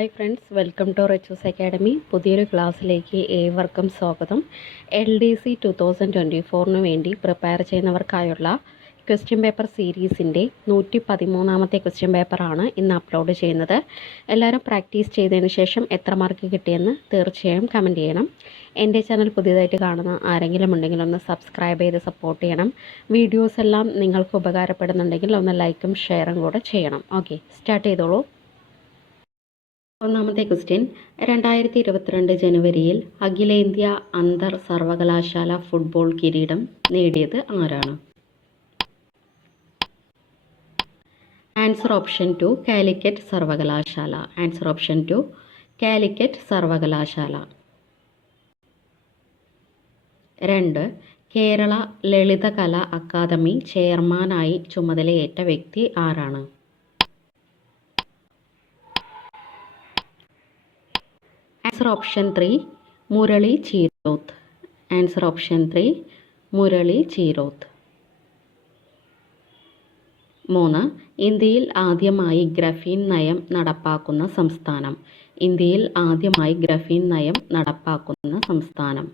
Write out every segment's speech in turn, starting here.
Hi friends, welcome to Richu's academy. പുതിയൊരു ക്ലാസ്സിലേക്ക് ഏവർക്കും സ്വാഗതം. LDC 2024 വേണ്ടി പ്രിപ്പയർ ചെയ്യുന്നവർക്കായുള്ള ക്വസ്റ്റ്യൻ പേപ്പർ സീരീസിൻ്റെ 113ാമത്തെ ക്വസ്റ്റ്യൻ പേപ്പറാണ് ഇന്ന് അപ്ലോഡ് ചെയ്യുന്നത്. എല്ലാവരും പ്രാക്ടീസ് ചെയ്തതിന് ശേഷം എത്ര മാർക്ക് കിട്ടിയെന്ന് തീർച്ചയായും കമൻറ്റ് ചെയ്യണം. എൻ്റെ ചാനൽ പുതിയതായിട്ട് കാണുന്ന ആരെങ്കിലും ഉണ്ടെങ്കിൽ ഒന്ന് സബ്സ്ക്രൈബ് ചെയ്ത് സപ്പോർട്ട് ചെയ്യണം. വീഡിയോസ് എല്ലാം നിങ്ങൾക്ക് ഉപകാരപ്പെടുന്നുണ്ടെങ്കിൽ ഒന്ന് ലൈക്കും ഷെയറും കൂടെ ചെയ്യണം. ഓക്കെ, സ്റ്റാർട്ട് ചെയ്തോളൂ. ഒന്നാമത്തെ ക്വസ്റ്റ്യൻ, 2022 ജനുവരിയിൽ അഖിലേന്ത്യാ അന്തർ സർവകലാശാല ഫുട്ബോൾ കിരീടം നേടിയത് ആരാണ്? ആൻസർ ഓപ്ഷൻ 2 കാലിക്കറ്റ് സർവകലാശാല. ആൻസർ ഓപ്ഷൻ 2 കാലിക്കറ്റ് സർവകലാശാല. 2. കേരള ലളിതകല അക്കാദമി ചെയർമാനായി ചുമതലയേറ്റ വ്യക്തി ആരാണ്? Answer option 3 Murali Cheeroth. Answer option 3 Murali Cheeroth. 3. ഇന്ത്യയിൽ ആദ്യമായി ഗ്രഫീൻ നയം നടപ്പാക്കുന്ന സംസ്ഥാനം. ഇന്ത്യയിൽ ആദ്യമായി ഗ്രഫീൻ നയം നടപ്പാക്കുന്ന സംസ്ഥാനം.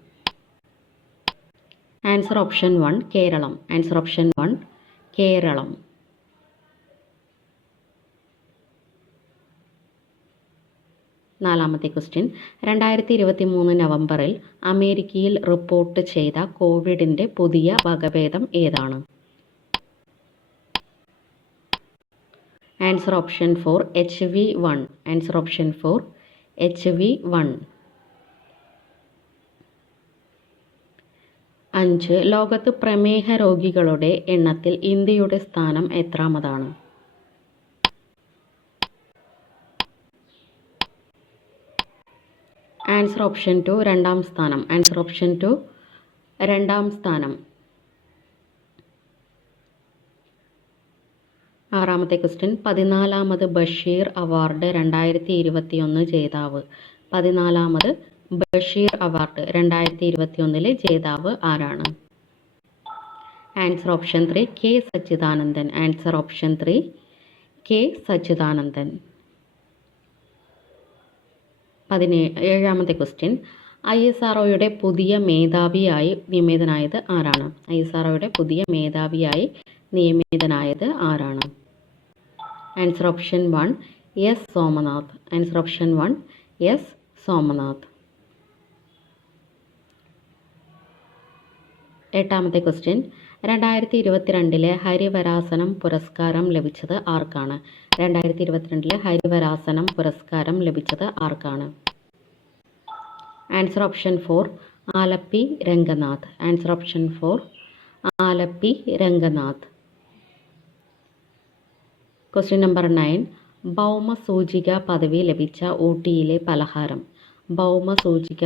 Answer option 1 Keralam. Answer option 1 Keralam. 4ാമത്തെ ക്വസ്റ്റ്യൻ, 2023 നവംബറിൽ അമേരിക്കയിൽ റിപ്പോർട്ട് ചെയ്ത കോവിഡിൻ്റെ പുതിയ വകഭേദം ഏതാണ്? Answer option 4 HV1. Answer option 4 HV1. 5. ലോകത്ത് പ്രമേഹ രോഗികളുടെ എണ്ണത്തിൽ ഇന്ത്യയുടെ സ്ഥാനം എത്രാമതാണ്? ആൻസർ ഓപ്ഷൻ 2 രണ്ടാം സ്ഥാനം. ആൻസർ ഓപ്ഷൻ 2 രണ്ടാം സ്ഥാനം. 6ാമത്തെ ക്വസ്റ്റ്യൻ, 14ാമത് ബഷീർ അവാർഡ് 2021 ജേതാവ്. 14ാമത് ബഷീർ അവാർഡ് 2021 ജേതാവ് ആരാണ്? Answer option 3 K Sachidanandan. Answer option 3 K Sachidanandan. 7ാമത്തെ ക്വസ്റ്റ്യൻ, ISROയുടെ പുതിയ മേധാവിയായി നിയമിതനായത് ആരാണ്? ISROയുടെ പുതിയ മേധാവിയായി നിയമിതനായത് ആരാണ്? Answer option 1 S Somanath. Answer option 1 S Somanath. 8ാമത്തെ ക്വസ്റ്റ്യൻ, 2022 ഹരിവരാസനം പുരസ്കാരം ലഭിച്ചത് ആർക്കാണ്? 2022 ഹരിവരാസനം പുരസ്കാരം ലഭിച്ചത് ആർക്കാണ്? Answer option 4 Alleppey Ranganath. Answer option 4 Alleppey Ranganath. Question number 9, ഭൗമസൂചിക പദവി ലഭിച്ച ഊട്ടിയിലെ പലഹാരം. ഭൗമസൂചിക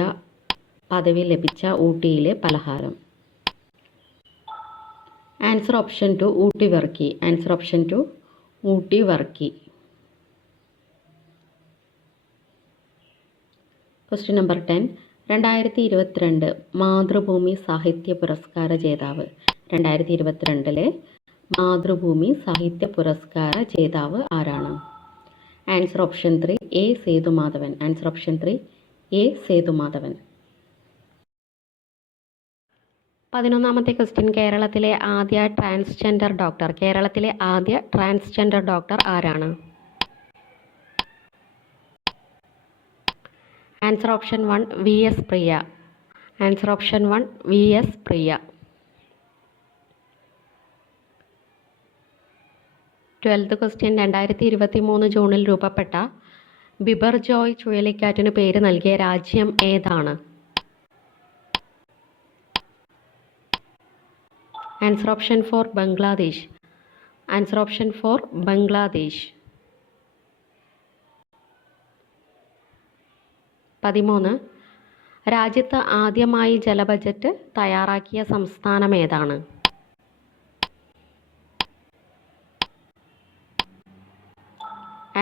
പദവി ലഭിച്ച ഊട്ടിയിലെ പലഹാരം. Answer option 2 Ooty varkey. Answer option 2 Ooty varkey. Question number 10, 2022 Mathrubhumi സാഹിത്യ പുരസ്കാര ജേതാവ്. 2022 മാതൃഭൂമി സാഹിത്യ പുരസ്കാര ജേതാവ് ആരാണ്? Answer option 3 A Sethumadhavan. Answer option 3 A Sethumadhavan. 11ാമത്തെ ക്വസ്റ്റ്യൻ, കേരളത്തിലെ ആദ്യ ട്രാൻസ്ജെൻഡർ ഡോക്ടർ. കേരളത്തിലെ ആദ്യ ട്രാൻസ്ജെൻഡർ ഡോക്ടർ ആരാണ്? Answer option 1 VS Priya. Answer option 1 VS Priya. 12th question, 2023 ജൂണിൽ രൂപപ്പെട്ട ബിബർജോയ് ചുഴലിക്കാറ്റിന് പേര് നൽകിയ രാജ്യം ഏതാണ്? Answer option 4 Bangladesh. Answer option 4 Bangladesh. 13, രാജ്യത്ത് ആദ്യമായി ജല ബജറ്റ് തയ്യാറാക്കിയ സംസ്ഥാനം ഏതാണ്?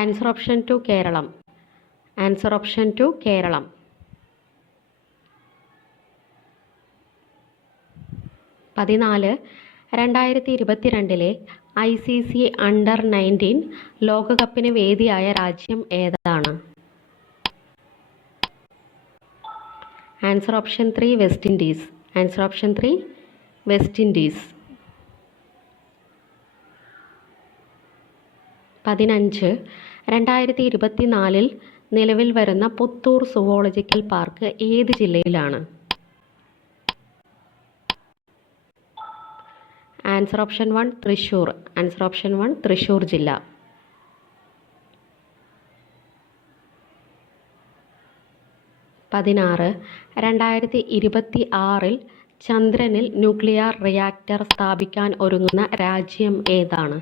Answer option 2 Kerala. Answer option 2 Kerala. 14, 2022 ICC under 19 ലോകകപ്പിന് വേദിയായ രാജ്യം ഏതാണ്? Answer option 3 West Indies. Answer option 3 West Indies. 15 2024 നിലവിൽ വരുന്ന പുത്തൂർ സുവോളജിക്കൽ പാർക്ക് ഏത് ജില്ലയിലാണ്? Answer option 1 Thrissur. Answer option 1 Thrissur ജില്ല. 16 2026 ചന്ദ്രനിൽ ന്യൂക്ലിയർ റിയാക്ടർ സ്ഥാപിക്കാൻ ഒരുങ്ങുന്ന രാജ്യം ഏതാണ്?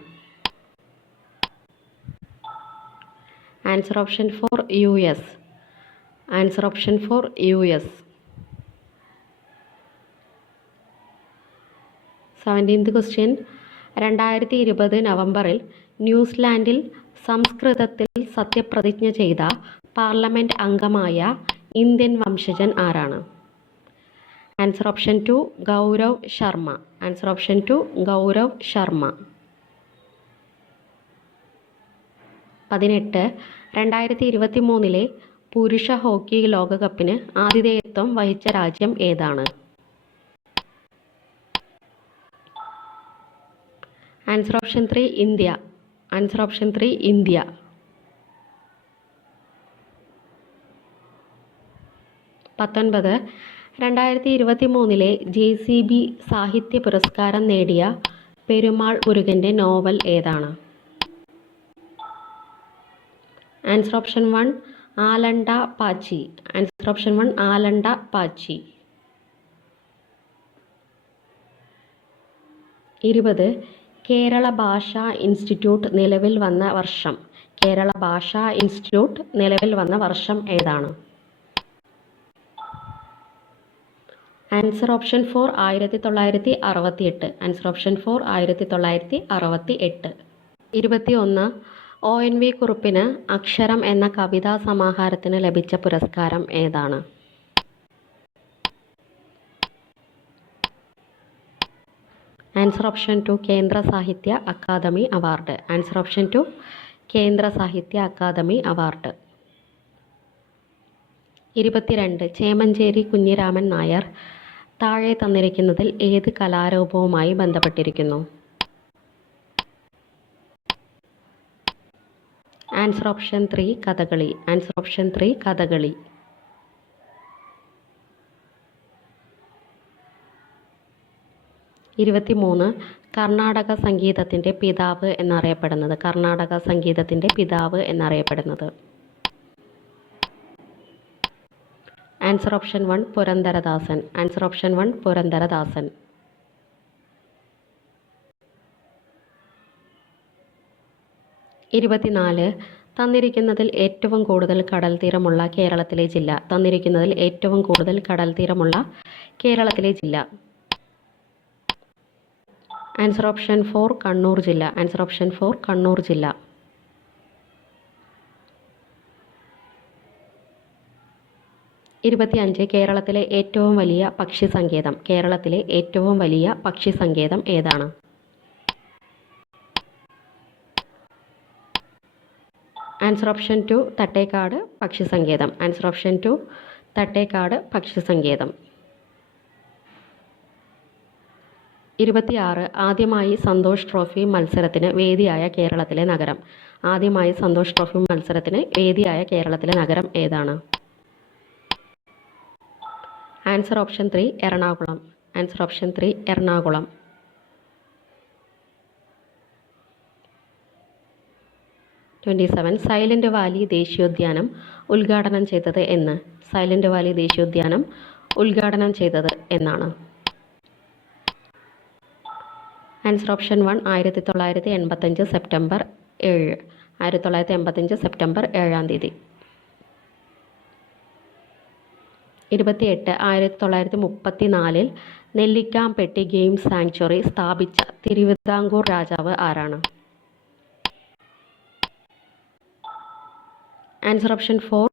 Answer option 4 US. Answer option 4 US. 17th question 2020 നവംബറിൽ ന്യൂസിലാൻഡിൽ സംസ്കൃതത്തിൽ സത്യപ്രതിജ്ഞ ചെയ്ത പാർലമെൻറ്റ് അംഗമായ ഇന്ത്യൻ വംശജൻ ആരാണ്? Answer option 2 Gaurav Sharma. Answer option 2 Gaurav Sharma. 18 2023 പുരുഷ ഹോക്കി ലോകകപ്പിന് ആതിഥേയത്വം വഹിച്ച രാജ്യം ഏതാണ്? Answer option 3 India. Answer option 3 India. 19 2023 JCB സാഹിത്യ പുരസ്കാരം നേടിയ പെരുമാൾ മുരുകൻ്റെ നോവൽ ഏതാണ്? Answer option 1 Aalanda Paatchi. Answer option 1 Aalanda Paatchi. 20 Kerala Bhasha institute നിലവിൽ വന്ന വർഷം. കേരള ഭാഷാ ഇൻസ്റ്റിറ്റ്യൂട്ട് നിലവിൽ വന്ന വർഷം ഏതാണ്? Answer option 4 1968. Answer option 4 1968. 21 ONV കുറുപ്പിന് അക്ഷരം എന്ന കവിതാ സമാഹാരത്തിന് ലഭിച്ച പുരസ്കാരം ഏതാണ്? Answer option 2 Kendra Sahitya Akademi award. Answer option 2 Kendra Sahitya Akademi award. 22 Chemancheri Kunhiraman Nair താഴെ തന്നിരിക്കുന്നതിൽ ഏത് കലാരൂപവുമായി ബന്ധപ്പെട്ടിരിക്കുന്നു? Answer option 3 Kathakali. Answer option 3 Kathakali. 23 Carnatic സംഗീതത്തിൻ്റെ പിതാവ് എന്നറിയപ്പെടുന്നത്. കർണാടക സംഗീതത്തിൻ്റെ പിതാവ് എന്നറിയപ്പെടുന്നത്. Answer option 1 Purandaradasan. Answer option 1 Purandaradasan. 24 തന്നിരിക്കുന്നതിൽ ഏറ്റവും കൂടുതൽ കടൽ തീരമുള്ള കേരളത്തിലെ ജില്ല. തന്നിരിക്കുന്നതിൽ ഏറ്റവും കൂടുതൽ കടൽ തീരമുള്ള കേരളത്തിലെ ജില്ല. ആൻസർ ഓപ്ഷൻ 4 കണ്ണൂർ ജില്ല. ആൻസർ ഓപ്ഷൻ 4 കണ്ണൂർ ജില്ല. 25 കേരളത്തിലെ ഏറ്റവും വലിയ പക്ഷി സങ്കേതം. കേരളത്തിലെ ഏറ്റവും വലിയ പക്ഷി സങ്കേതം ഏതാണ്? ആൻസർ ഓപ്ഷൻ 2 തട്ടേക്കാട് പക്ഷി സങ്കേതം. ആൻസർ ഓപ്ഷൻ 2 തട്ടേക്കാട് പക്ഷി സങ്കേതം. 26 ആദ്യമായി സന്തോഷ് ട്രോഫി മത്സരത്തിന് വേദിയായ കേരളത്തിലെ നഗരം. ആദ്യമായി സന്തോഷ് ട്രോഫി മത്സരത്തിന് വേദിയായ കേരളത്തിലെ നഗരം ഏതാണ്? Answer option 3 Ernakulam. Answer option 3 Ernakulam. 27 silent Valley ദേശീയോദ്യാനം ഉദ്ഘാടനം ചെയ്തത് എന്ന്. സൈലന്റ് വാലി ദേശീയോദ്യാനം ഉദ്ഘാടനം ചെയ്തത് എന്നാണ്. Answer option 1 1985 September 7. 1985 സെപ്റ്റംബർ 7-ാം തീയതി. 28 1934 നെല്ലിക്കാംപെട്ടി ഗെയിം സാങ്ച്വറി സ്ഥാപിച്ച തിരുവിതാംകൂർ രാജാവ് ആരാണ്? Answer option 4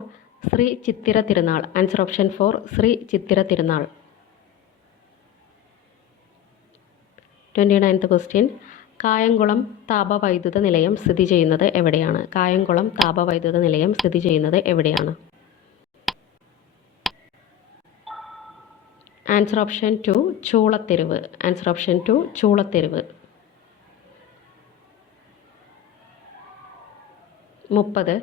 Shri Chithira Thirunal. Answer option 4 Shri Chithira Thirunal. 29th question Kayamkulam താപവൈദ്യുത നിലയം സ്ഥിതി ചെയ്യുന്നത് എവിടെയാണ്? കായംകുളം താപവൈദ്യുത നിലയം സ്ഥിതി ചെയ്യുന്നത് എവിടെയാണ്? Answer option 2 Choolatheruvu. Answer option 2 Choolatheruvu. 30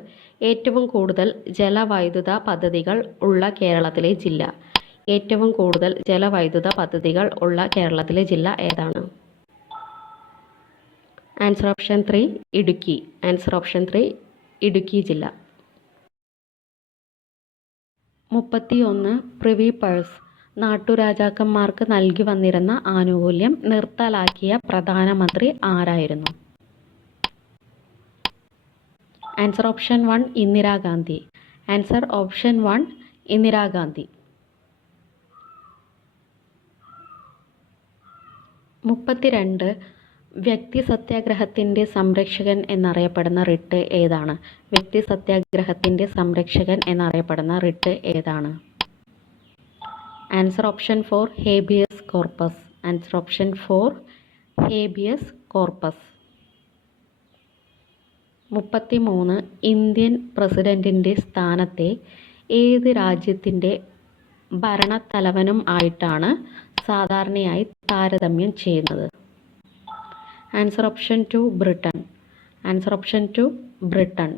ഏറ്റവും കൂടുതൽ ജലവൈദ്യുത പദ്ധതികൾ ഉള്ള കേരളത്തിലെ ജില്ല. ഏറ്റവും കൂടുതൽ ജലവൈദ്യുത പദ്ധതികൾ ഉള്ള കേരളത്തിലെ ജില്ല ഏതാണ്? Answer option 3 Idukki. Answer option 3 Idukki ജില്ല. 31 പ്രിവി പേഴ്സ് നാട്ടുരാജാക്കന്മാർക്ക് നൽകി വന്നിരുന്ന ആനുകൂല്യം നിർത്തലാക്കിയ പ്രധാനമന്ത്രി ആരായിരുന്നു? Answer option 1 Indira Gandhi. Answer option 1 Indira Gandhi. 32 വ്യക്തി സത്യാഗ്രഹത്തിൻ്റെ സംരക്ഷകൻ എന്നറിയപ്പെടുന്ന റിട്ട് ഏതാണ്? വ്യക്തി സത്യാഗ്രഹത്തിൻ്റെ സംരക്ഷകൻ എന്നറിയപ്പെടുന്ന റിട്ട് ഏതാണ്? Answer option 4 habeas corpus. Answer option 4 habeas corpus. 33 Indian പ്രസിഡന്റിൻ്റെ സ്ഥാനത്തെ ഏത് രാജ്യത്തിൻ്റെ ഭരണത്തലവനും ആയിട്ടാണ് സാധാരണയായി താരതമ്യം ചെയ്യുന്നത്? Answer option 2 Britain. Answer option 2 Britain.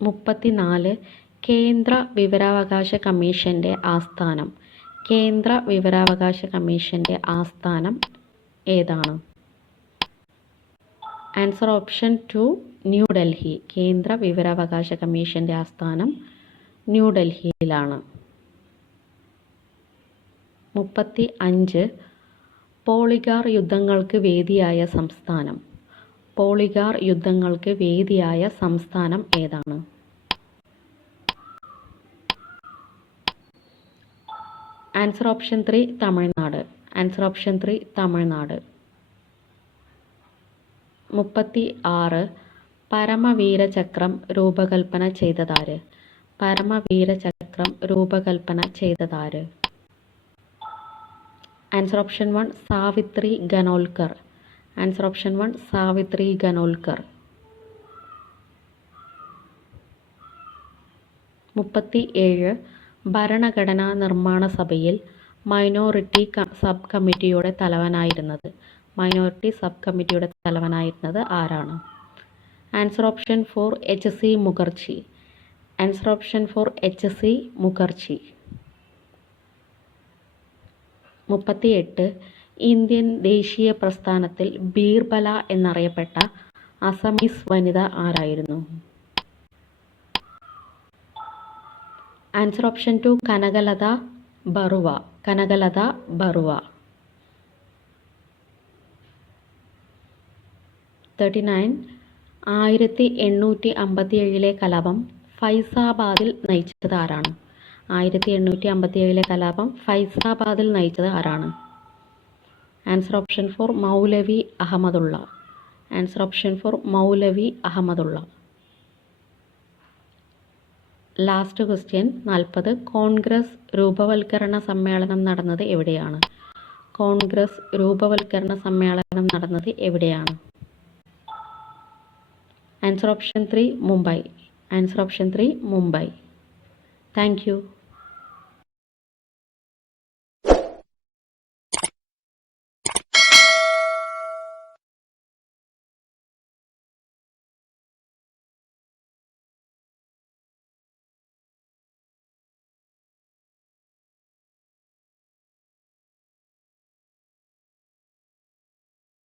34 കേന്ദ്ര വിവരാവകാശ കമ്മീഷൻ്റെ ആസ്ഥാനം. കേന്ദ്ര വിവരാവകാശ കമ്മീഷൻ്റെ ആസ്ഥാനം ഏതാണ്? Answer option 2 New Delhi. കേന്ദ്ര വിവരാവകാശ കമ്മീഷൻ്റെ ആസ്ഥാനം ന്യൂഡൽഹിയിലാണ്. 35 പോളിഗാർ യുദ്ധങ്ങൾക്ക് വേദിയായ സംസ്ഥാനം. പോളിഗാർ യുദ്ധങ്ങൾക്ക് വേദിയായ സംസ്ഥാനം ഏതാണ്? Answer option 3 Tamil Nadu. Answer option 3 Tamil Nadu. 36 പരമവീരചക്രം രൂപകൽപ്പന ചെയ്തതാര്? പരമവീരചക്രം രൂപകൽപ്പന ചെയ്തതാര്? Answer option 1 Savitri Khanolkar. Answer option 1 Savitri Khanolkar. 37 ഭരണഘടനാ നിർമ്മാണ സഭയിൽ മൈനോറിറ്റി സബ് കമ്മിറ്റിയുടെ തലവനായിരുന്നത്. മൈനോറിറ്റി സബ് കമ്മിറ്റിയുടെ തലവനായിരുന്നത് ആരാണ്? Answer option 4 HC Mukherjee. Answer option 4 HC Mukherjee. 38 Indian ദേശീയ പ്രസ്ഥാനത്തിൽ ബീർബല എന്നറിയപ്പെട്ട അസമീസ് വനിത ആരായിരുന്നു? Answer option 2 Kanaklata Barua. കനകലത ബറുവ. 39 1857 കലാപം ഫൈസാബാദിൽ നയിച്ചത് ആരാണ്? 1857 കലാപം ഫൈസാബാദിൽ നയിച്ചത് ആരാണ്? ആൻസർ ഓപ്ഷൻ 4 മൗലവി അഹമ്മദുള്ള. ആൻസർ ഓപ്ഷൻ 4 മൗലവി അഹമ്മദുള്ള. ലാസ്റ്റ് ക്വസ്റ്റ്യൻ 40 കോൺഗ്രസ് രൂപവൽക്കരണ സമ്മേളനം നടന്നത് എവിടെയാണ്? കോൺഗ്രസ് രൂപവൽക്കരണ സമ്മേളനം നടന്നത് എവിടെയാണ്? Answer option 3 Mumbai. Answer option 3 Mumbai. Thank you.